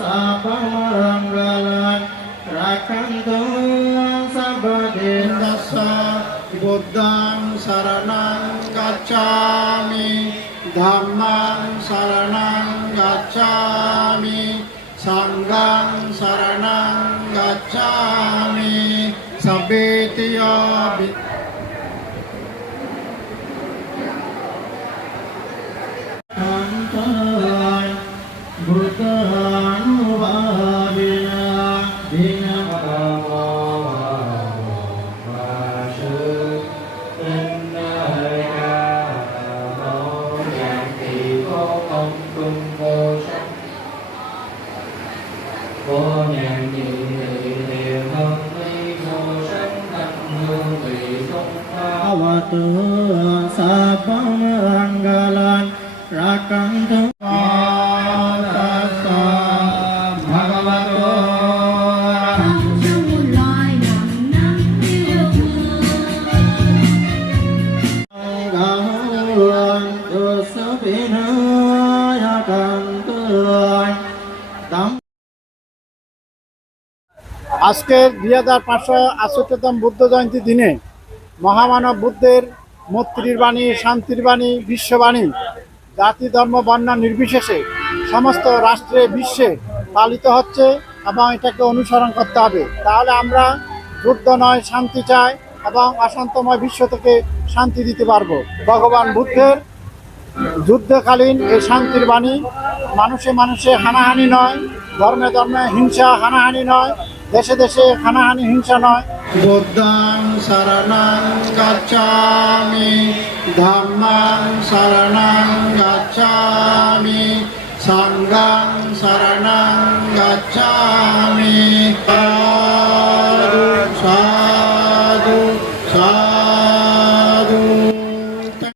Sapamanggalan Rakanto Sabadendassa Buddhang Saranang Gacchami Dhammang Saranang Gacchami Sanghang Saranang Gacchami Sabbetiya Sapamanggalan Rakanto Tassa Bhagavato Gahuanto Sabinayakanto আজকের 2568তম বুদ্ধ জয়ন্তী দিনে মহামানব বুদ্ধের মৈত্রীর বাণী, শান্তির বাণী, বিশ্ববাণী জাতি ধর্ম বর্ণ নির্বিশেষে সমস্ত রাষ্ট্রে বিশ্বে পালিত হচ্ছে এবং এটাকে অনুসরণ করতে হবে। তাহলে আমরা যুদ্ধ নয় শান্তি চাই এবং অশান্তময় বিশ্ব থেকে শান্তি দিতে পারবো। ভগবান বুদ্ধের যুদ্ধকালীন এই শান্তির বাণী মানুষে মানুষে হানাহানি নয়, ধর্মে ধর্মে হিংসা হানাহানি নয়, দেশে দেশে হানাহানি হিংসা নয়। বুদ্ধং শরণং গচ্ছামি ধম্মং শরণং গচ্ছামি সংঘং শরণং গচ্ছামি